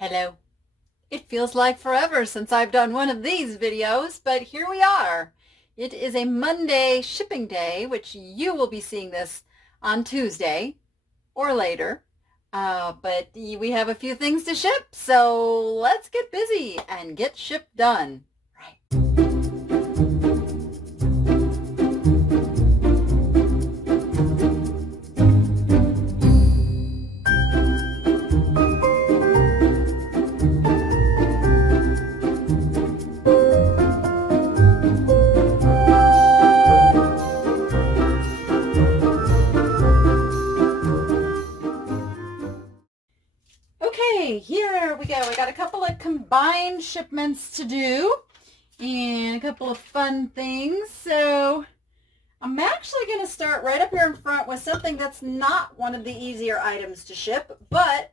Hello. It feels like forever since I've done one of these videos, but here we are. It is a Monday shipping day, which you will be seeing this on Tuesday or later. But we have a few things to ship, so let's get busy and get ship done. Right. Here we go. We got a couple of combined shipments to do and a couple of fun things. So I'm actually going to start right up here in front with something that's not one of the easier items to ship, but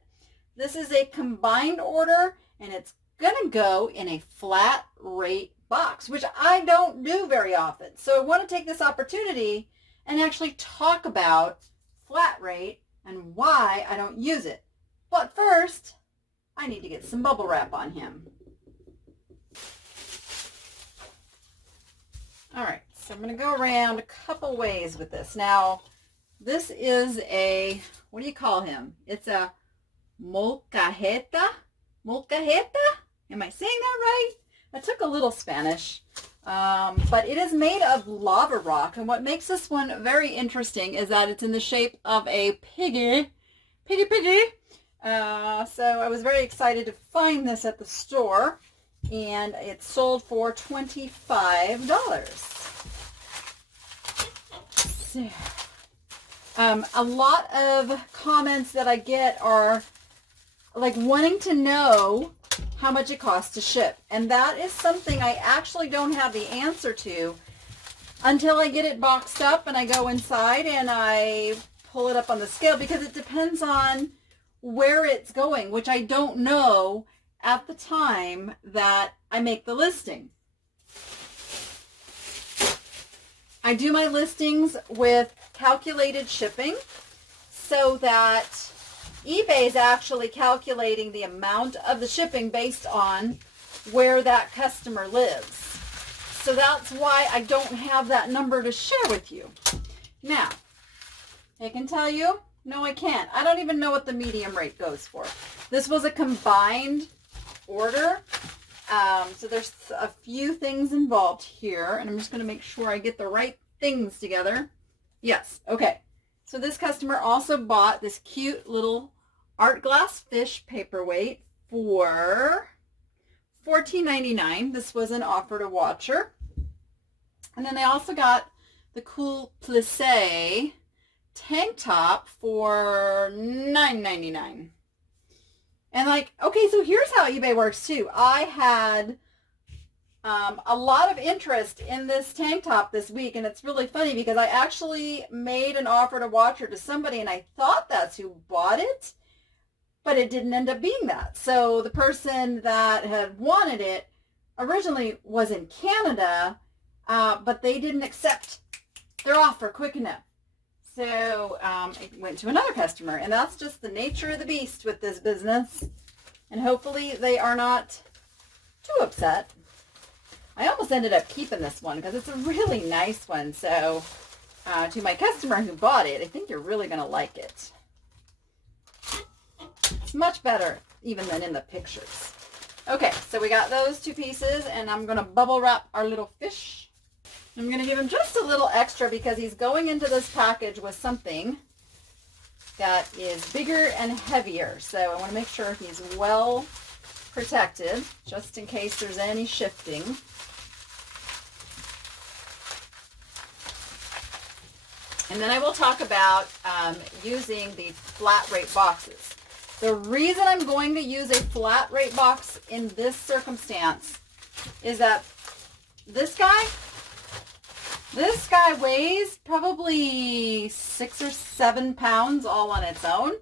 this is a combined order and it's going to go in a flat rate box, which I don't do very often. So I want to take this opportunity and actually talk about flat rate and why I don't use it. But first, I need to get some bubble wrap on him. All right, so I'm going to go around a couple ways with this. Now, this is a, what do you call him? It's a molcajeta? Molcajeta? Am I saying that right? I took a little Spanish, but it is made of lava rock. And what makes this one very interesting is that it's in the shape of a piggy. So I was very excited to find this at the store, and it sold for $25. So, a lot of comments that I get are like wanting to know how much it costs to ship, and that is something I actually don't have the answer to until I get it boxed up and I go inside and I pull it up on the scale, because it depends on where it's going, which I don't know at the time that I make the listing. I do my listings with calculated shipping so that eBay is actually calculating the amount of the shipping based on where that customer lives. So that's why I don't have that number to share with you. Now, I can tell you, no, I can't. I don't even know what the medium rate goes for. This was a combined order. So there's a few things involved here, and I'm just going to make sure I get the right things together. Yes, okay. So this customer also bought this cute little art glass fish paperweight for $14.99. This was an offer to watcher. And then they also got the cool plissé tank top for $9.99. And like, okay, so here's how eBay works too. I had a lot of interest in this tank top this week, and it's really funny because I actually made an offer to watcher to somebody, and I thought that's who bought it, but it didn't end up being that. So the person that had wanted it originally was in Canada, but they didn't accept their offer quick enough. So it went to another customer, and that's just the nature of the beast with this business. And hopefully they are not too upset. I almost ended up keeping this one because it's a really nice one. So to my customer who bought it, I think you're really going to like it. It's much better even than in the pictures. Okay, so we got those two pieces, and I'm going to bubble wrap our little fish. I'm going to give him just a little extra because he's going into this package with something that is bigger and heavier. So I want to make sure he's well protected just in case there's any shifting. And then I will talk about using the flat rate boxes. The reason I'm going to use a flat rate box in this circumstance is that this guy weighs probably 6 or 7 pounds all on its own.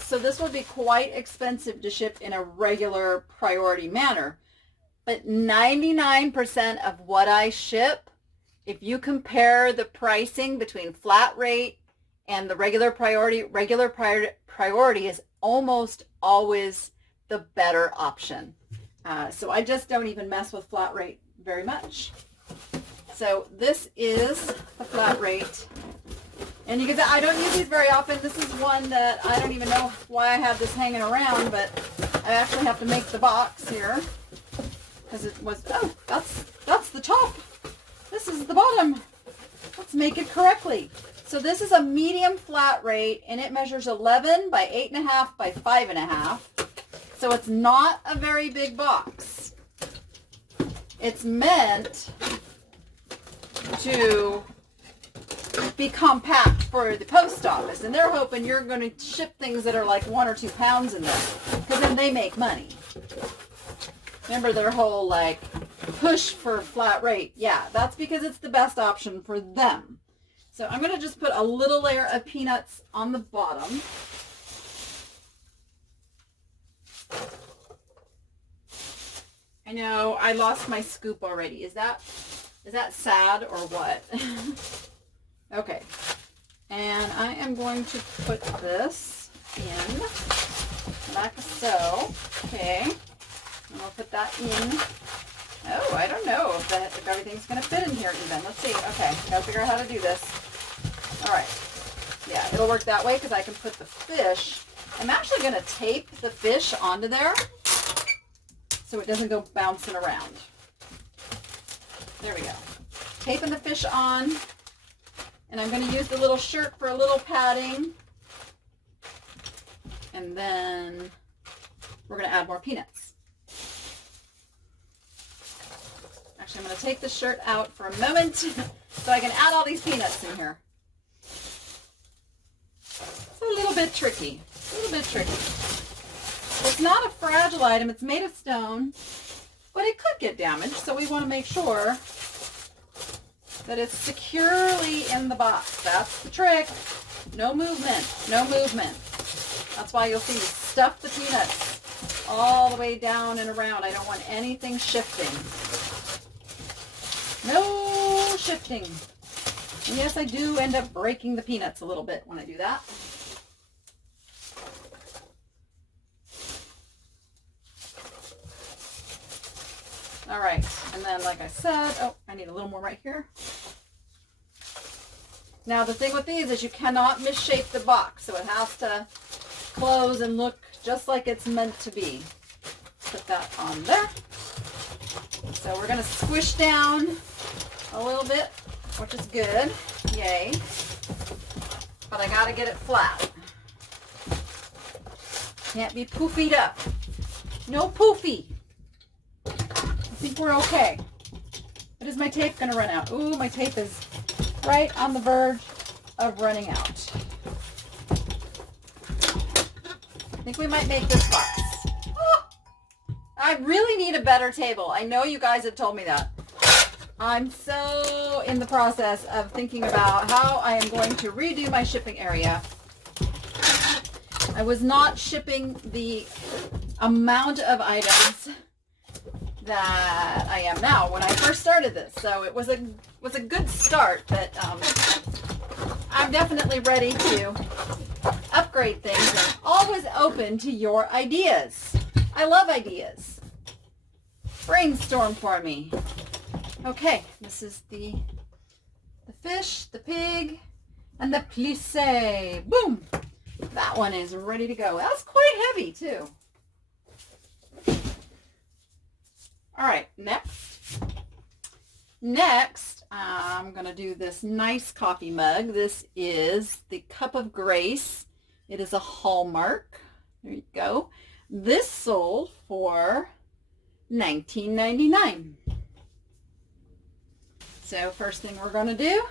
So this would be quite expensive to ship in a regular priority manner. But 99% of what I ship, if you compare the pricing between flat rate and the regular priority is almost always the better option. So I just don't even mess with flat rate very much. So this is the flat rate. And you can see I don't use these very often. This is one that I don't even know why I have this hanging around, but I actually have to make the box here because it was, oh, that's the top. This is the bottom. Let's make it correctly. So this is a medium flat rate, and it measures 11 by 8.5 by 5.5. So it's not a very big box. It's meant to be compact for the post office, and they're hoping you're going to ship things that are like 1 or 2 pounds in there, because then they make money. Remember their whole like push for flat rate? Yeah, that's because it's the best option for them. So I'm going to just put a little layer of peanuts on the bottom. I know I lost my scoop already. Is that sad or what? Okay. And I am going to put this in like so. Okay. And I'll put that in. Oh, I don't know if everything's going to fit in here even. Let's see. Okay. Gotta figure out how to do this. All right. Yeah, it'll work that way because I can put the fish. I'm actually going to tape the fish onto there so it doesn't go bouncing around. There we go. Taping the fish on. And I'm going to use the little shirt for a little padding. And then we're going to add more peanuts. Actually, I'm going to take the shirt out for a moment so I can add all these peanuts in here. It's a little bit tricky. It's not a fragile item. It's made of stone, but it could get damaged. So we want to make sure that it's securely in the box. That's the trick. No movement. That's why you'll see me stuff the peanuts all the way down and around. I don't want anything shifting. No shifting. And yes, I do end up breaking the peanuts a little bit when I do that. All right, and then like I said, oh, I need a little more right here. Now the thing with these is you cannot misshape the box, so it has to close and look just like it's meant to be. Put that on there. So we're going to squish down a little bit, which is good. Yay. But I got to get it flat. Can't be poofied up. No poofy. I think we're okay. But is my tape going to run out? Ooh, my tape is right on the verge of running out. I think we might make this box. Oh, I really need a better table. I know you guys have told me that. I'm so in the process of thinking about how I am going to redo my shipping area. I was not shipping the amount of items that I am now when I first started this. So it was a good start, but I'm definitely ready to upgrade things and always open to your ideas. I love ideas. Brainstorm for me. Okay, this is the fish, the pig, and the plissé. Boom! That one is ready to go. That's quite heavy too. All right, next, I'm going to do this nice coffee mug. This is the Cup of Grace. It is a Hallmark. There you go. This sold for $19.99. So first thing we're going to do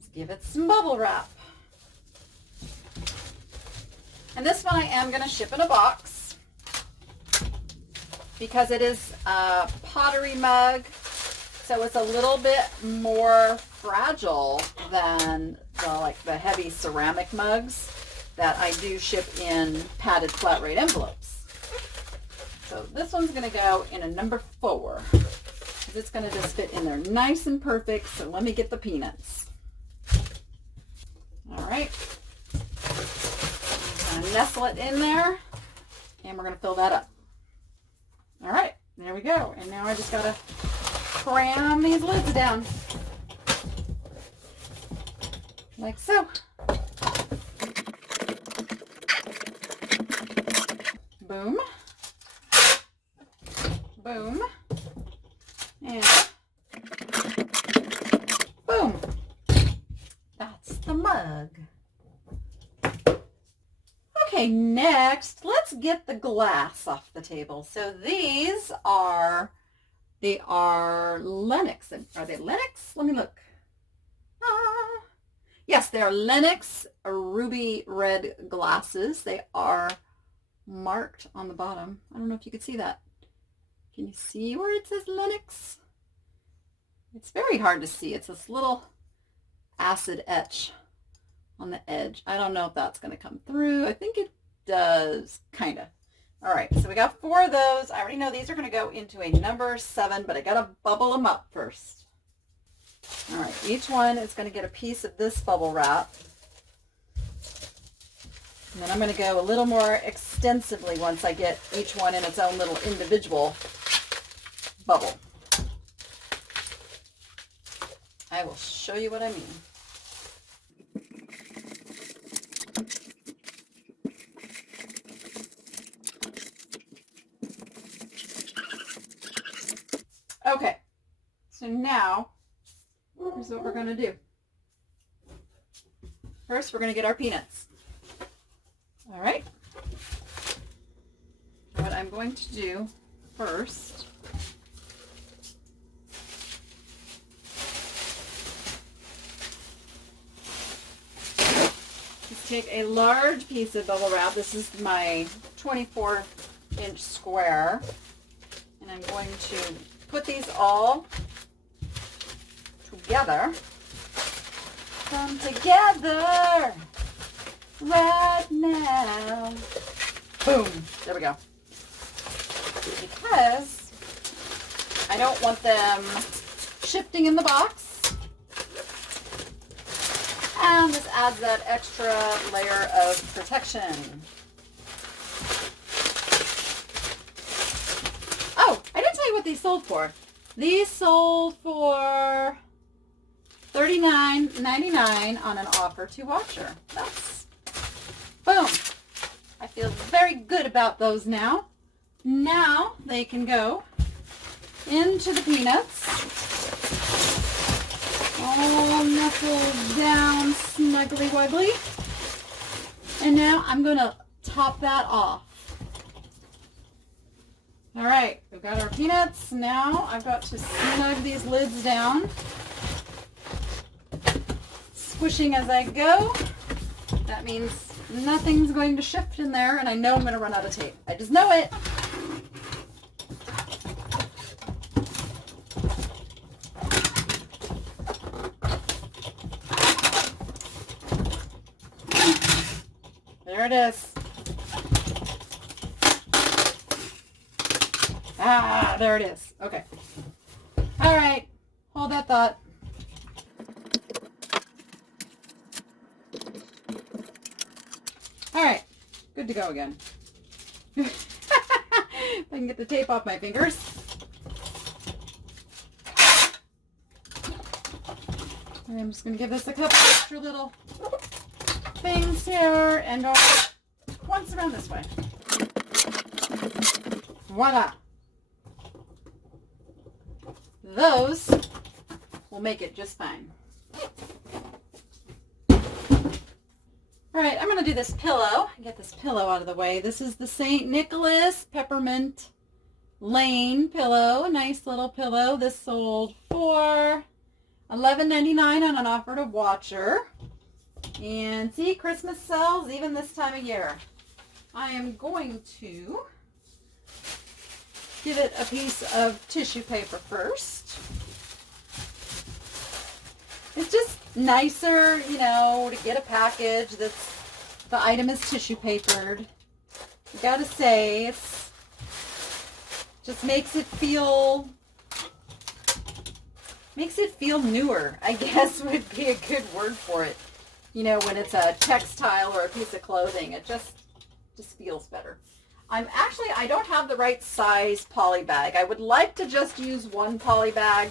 is give it some bubble wrap. And this one I am going to ship in a box because it is a pottery mug, so it's a little bit more fragile than the heavy ceramic mugs that I do ship in padded flat rate envelopes. So this one's going to go in a number 4. It's going to just fit in there nice and perfect. So let me get the peanuts. All right. I'm going to nestle it in there, and we're going to fill that up. There we go. And now I just gotta cram these lids down. Like so. Boom. Boom. And boom. That's the mug. Okay, next, let's get the glass off the table. So these are, they are Lenox. Are they Lenox? Let me look. Yes, they are Lenox ruby red glasses. They are marked on the bottom. I don't know if you can see that. Can you see where it says Lenox? It's very hard to see. It's this little acid etch on the edge. I don't know if that's going to come through. I think it does, kind of. All right, so we got 4 of those. I already know these are going to go into a number 7, but I got to bubble them up first. All right, each one is going to get a piece of this bubble wrap. And then I'm going to go a little more extensively once I get each one in its own little individual bubble. I will show you what I mean. Okay, so now here's what we're going to do. First, we're going to get our peanuts. All right. What I'm going to do first is take a large piece of bubble wrap. This is my 24-inch square. And I'm going to put these all together. Come together right now. Boom. There we go. Because I don't want them shifting in the box. And this adds that extra layer of protection. Oh, I didn't tell you what these sold for. These sold for $39.99 on an offer to Watcher. That's boom. I feel very good about those now. Now they can go into the peanuts. All nestled down snuggly wuggly. And now I'm going to top that off. All right, we've got our peanuts. Now I've got to snug these lids down. Squishing as I go. That means nothing's going to shift in there, and I know I'm going to run out of tape. I just know it. There it is. Ah, there it is. Okay. All right. Hold that thought. All right. Good to go again. If I can get the tape off my fingers. And I'm just going to give this a couple extra little things here and go once around this way. Voila. Those will make it just fine. All right, I'm going to do this pillow. Get this pillow out of the way. This is the St. Nicholas Peppermint Lane pillow. A nice little pillow. This sold for $11.99 on an offer to Watcher. And see, Christmas sells even this time of year. I am going to give it a piece of tissue paper first. It's just nicer, you know, to get a package that's, the item is tissue papered. I gotta say, it's just makes it feel newer, I guess would be a good word for it. You know, when it's a textile or a piece of clothing, it just feels better. I don't have the right size poly bag. I would like to just use one poly bag,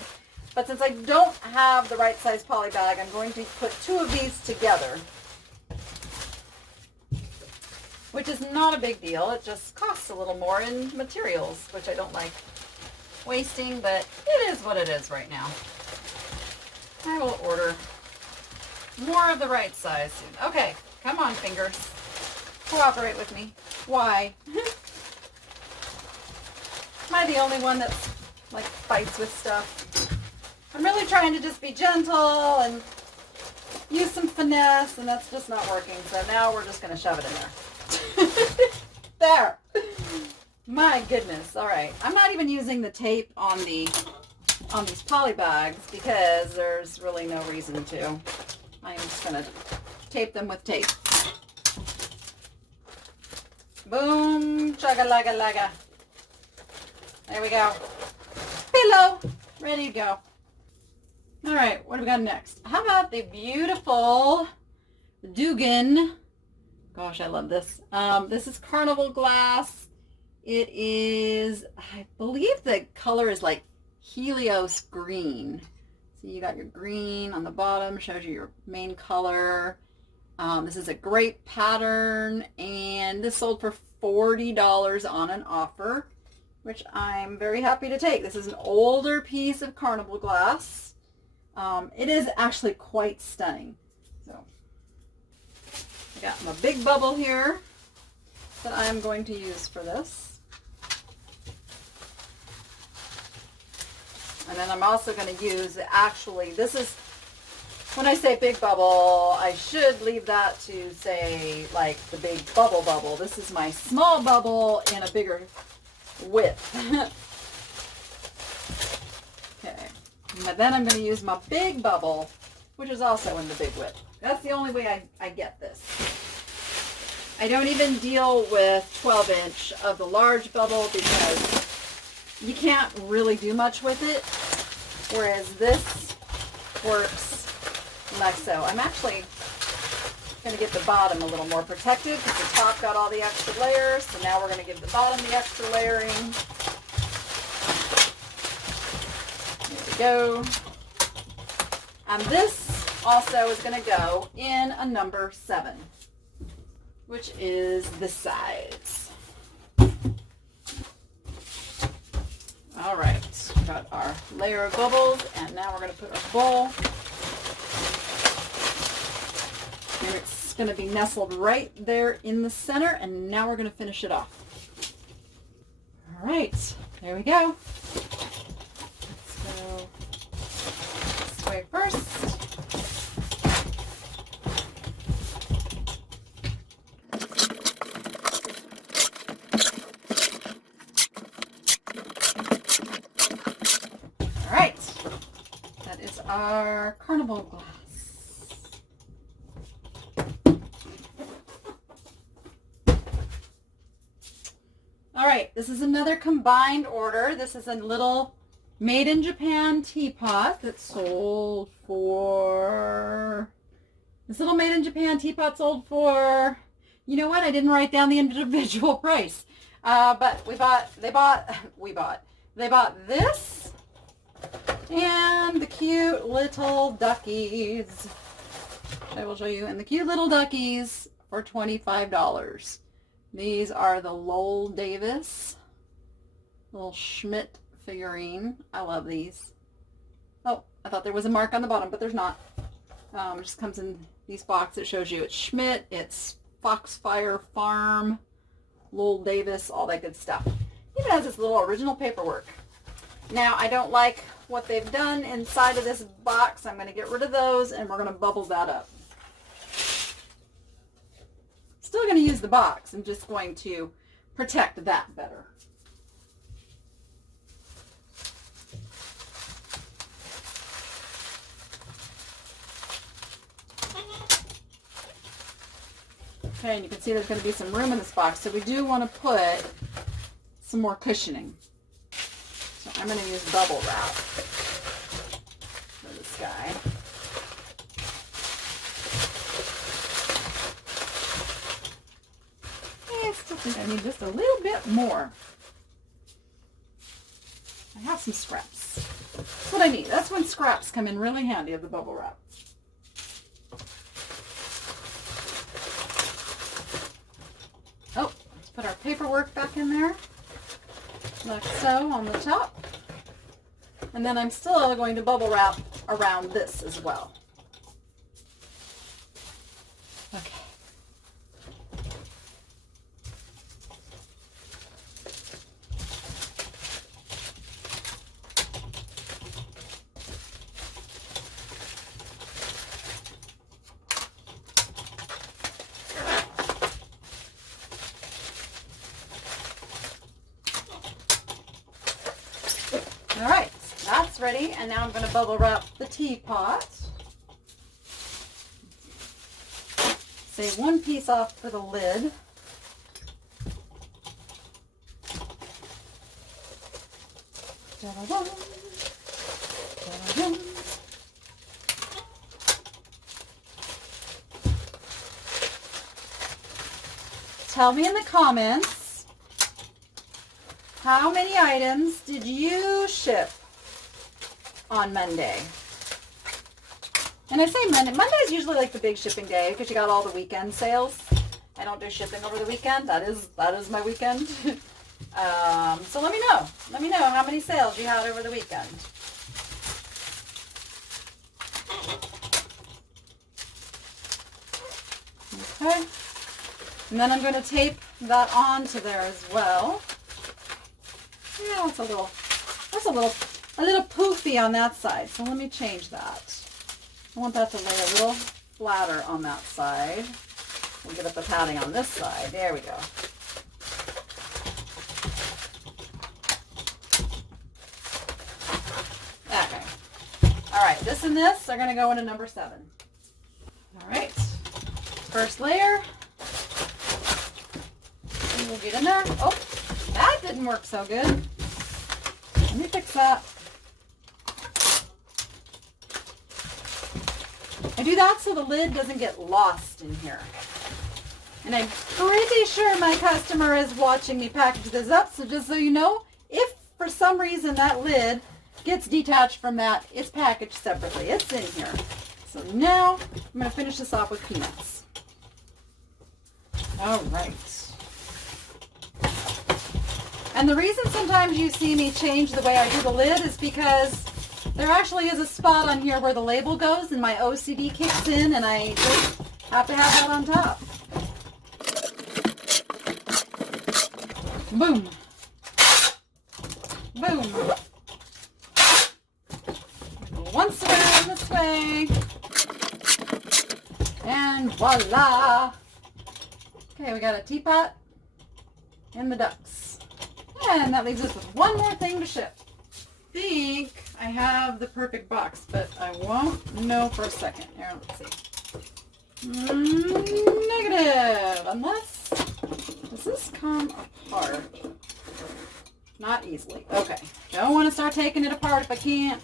but since I don't have the right size poly bag, I'm going to put two of these together, which is not a big deal. It just costs a little more in materials, which I don't like wasting, but it is what it is right now. I will order more of the right size soon. Okay, come on, fingers. Cooperate with me. Why? Am I the only one that's like fights with stuff? I'm really trying to just be gentle and use some finesse, and that's just not working. So now we're just going to shove it in there. There. My goodness. All right. I'm not even using the tape on these poly bags because there's really no reason to. I'm just going to tape them with tape. Boom, chugga-lugga-lugga. There we go. Pillow, ready to go. All right, what do we got next? How about the beautiful Dugan? Gosh, I love this. This is Carnival glass. It is, I believe the color is like Helios green. So you got your green on the bottom, shows you your main color. This is a great pattern, and this sold for $40 on an offer, which I'm very happy to take. This is an older piece of Carnival glass. It is actually quite stunning. So I got my big bubble here that I'm going to use for this. And then I'm also going to use, actually, this is, when I say big bubble, I should leave that to say like the big bubble. This is my small bubble in a bigger width. Okay. And then I'm going to use my big bubble, which is also in the big width. That's the only way I get this. I don't even deal with 12-inch of the large bubble because you can't really do much with it, whereas this works like so. I'm actually going to get the bottom a little more protected because the top got all the extra layers. So now we're going to give the bottom the extra layering. There we go. And this also is going to go in a number 7, which is this size. All right, got our layer of bubbles, and now we're going to put our bowl. And it's going to be nestled right there in the center, and now we're going to finish it off. All right, there we go. Let's go this way first. All right, that is our Carnival glass. All right, this is another combined order. This is a little made in Japan teapot that sold for, this little made in Japan teapot sold for, you know what? I didn't write down the individual price. But they bought this and the cute little duckies. I will show you. And the cute little duckies for $25. These are the Lowell Davis little Schmidt figurine. I love these. Oh, I thought there was a mark on the bottom, but there's not. It just comes in these boxes. It shows you it's Schmidt, it's Foxfire Farm, Lowell Davis, all that good stuff. Even has this little original paperwork. Now, I don't like what they've done inside of this box. I'm going to get rid of those, and we're going to bubble that up. Still going to use the box. I'm just going to protect that better. Okay, and you can see there's going to be some room in this box, so we do want to put some more cushioning. So I'm going to use bubble wrap for this guy. It's I think I need just a little bit more. I have some scraps. That's what I need. That's when scraps come in really handy of the bubble wrap. Oh, let's put our paperwork back in there, like so, on the top. And then I'm still going to bubble wrap around this as well. Okay. All right, that's ready, and now I'm going to bubble wrap the teapot. Save one piece off for the lid. Da-da-dum. Da-da-dum. Tell me in the comments, how many items did you ship on Monday? And I say Monday. Monday is usually like the big shipping day because you got all the weekend sales. I don't do shipping over the weekend. That is my weekend. So let me know. Let me know how many sales you had over the weekend. Okay. And then I'm going to tape that onto there as well. Yeah, it's a little poofy on that side. So let me change that. I want that to lay a little flatter on that side. We'll give it the padding on this side. There we go. Okay. All right, this and this are going to go into number 7. All right. First layer. And we'll get in there. Oh, that didn't work so good. Let me fix that. I do that so the lid doesn't get lost in here. And I'm pretty sure my customer is watching me package this up, so just so you know, if for some reason that lid gets detached from that, it's packaged separately. It's in here. So now I'm going to finish this off with peanuts. All right. And the reason sometimes you see me change the way I do the lid is because there actually is a spot on here where the label goes and my OCD kicks in and I just have to have that on top. Boom. Boom. Once around this way. And voila. Okay, we got a teapot and the ducks. And that leaves us with one more thing to ship. I think I have the perfect box, but I won't know for a second. Here, let's see. Negative. Unless, does this come apart? Not easily. Okay. Don't want to start taking it apart if I can't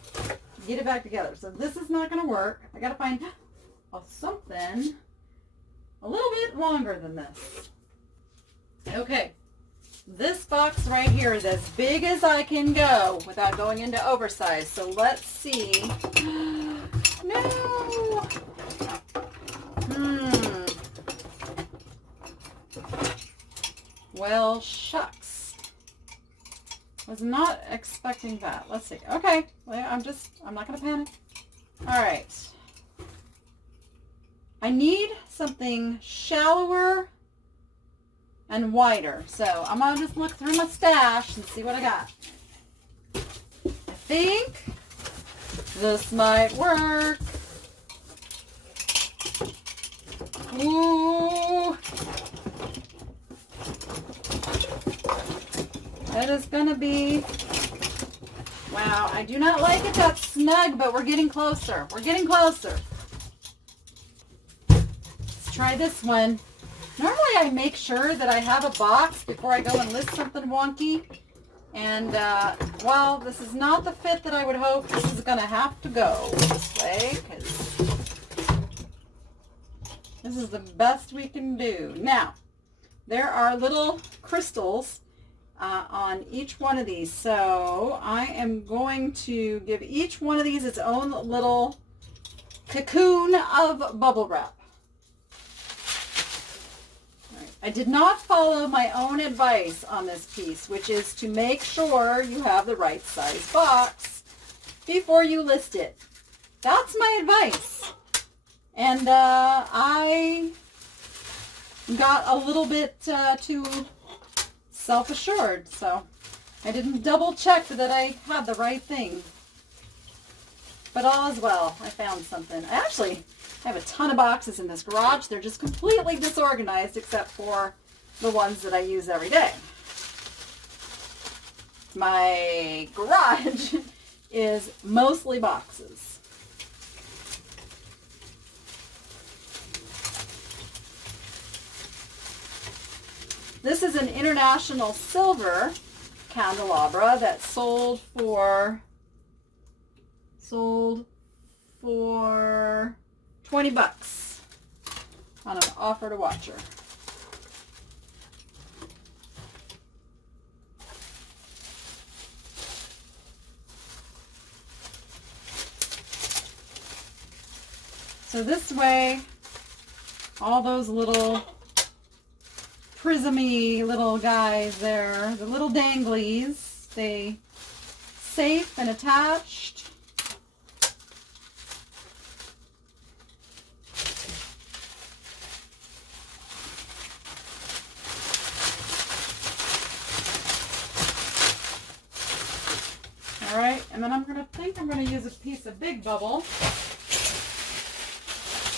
get it back together. So this is not going to work. I got to find something a little bit longer than this. Okay. This box right here is as big as I can go without going into oversized. So let's see. No. Well, shucks. Was not expecting that. Let's see. Okay. I'm not going to panic. All right. I need something shallower and wider. So I'm going to just look through my stash and see what I got. I think this might work. Ooh. That is going to be, wow, I do not like it that snug, but we're getting closer. We're getting closer. Let's try this one. Normally I make sure that I have a box before I go and list something wonky. And while this is not the fit that I would hope, this is going to have to go this way because this is the best we can do. Now, there are little crystals on each one of these. So I am going to give each one of these its own little cocoon of bubble wrap. All right. I did not follow my own advice on this piece, which is to make sure you have the right size box before you list it. That's my advice. And I got a little bit too self-assured, so I didn't double check that I had the right thing. But all is well. I found something. I actually have a ton of boxes in this garage. They're just completely disorganized except for the ones that I use every day. My garage is mostly boxes. This is an international silver candelabra that sold for 20 bucks on an offer to watcher. So this way, all those little prismy little guys there, the little danglies, stay safe and attached. All right, and then I'm going to use a piece of big bubble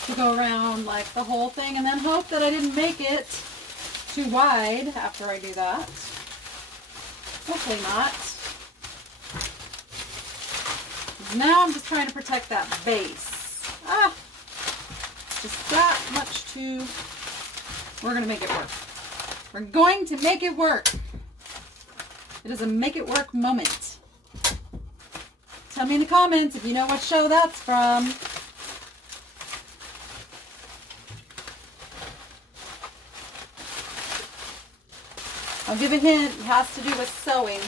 to go around like the whole thing, and then hope that I didn't make it too wide after I do that. Hopefully not. Now I'm just trying to protect that base. Just that much too. We're going to make it work. We're going to make it work. It is a make it work moment. Tell me in the comments if you know what show that's from. I'll give a hint. It has to do with sewing.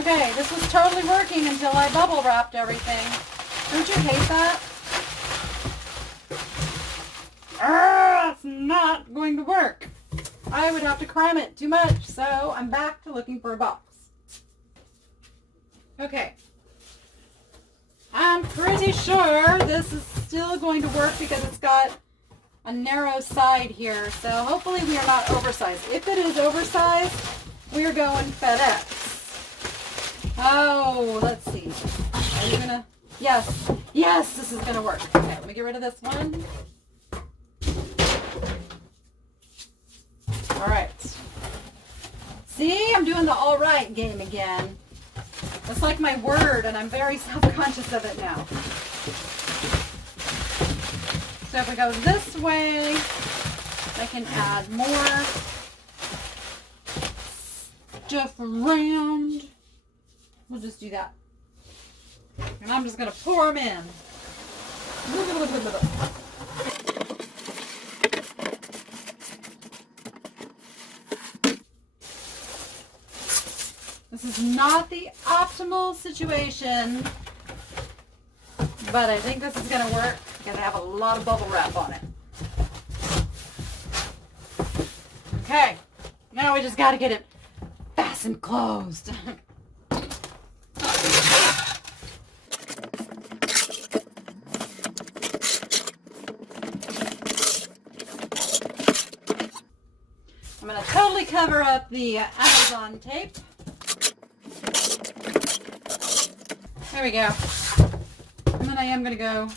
Okay, this was totally working until I bubble wrapped everything. Don't you hate that? It's not going to work. I would have to cram it too much, so I'm back to looking for a box. Okay. I'm pretty sure this is still going to work because it's got a narrow side here, so hopefully we are not oversized. If it is oversized, we are going FedEx. Oh, let's see. Are you gonna? Yes, yes, this is gonna work. Okay, let me get rid of this one. All right. See, I'm doing the all right game again. It's like my word, and I'm very self-conscious of it now. So if we go this way, I can add more stuff around. We'll just do that. And I'm just going to pour them in. This is not the optimal situation, but I think this is going to work because I have a lot of bubble wrap on it. Okay, now we just got to get it fastened closed. I'm going to totally cover up the Amazon tape. There we go. And then I am going to go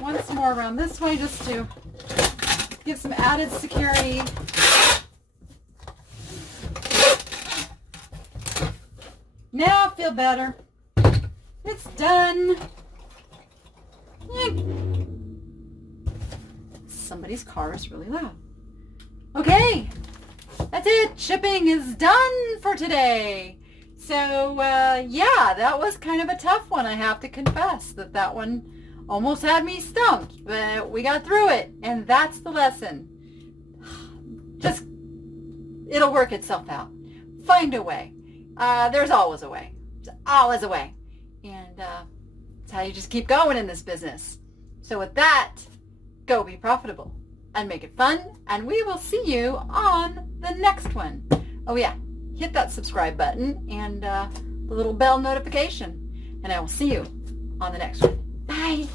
once more around this way just to give some added security. Now I feel better. It's done. Somebody's car is really loud. Okay, that's it. Shipping is done for today. So, yeah, that was kind of a tough one. I have to confess that one Almost had me stumped, but we got through it. And that's the lesson. Just, it'll work itself out. Find a way. There's always a way. There's always a way. And that's how you just keep going in this business. So with that, go be profitable and make it fun. And we will see you on the next one. Oh yeah, hit that subscribe button and the little bell notification. And I will see you on the next one. Bye.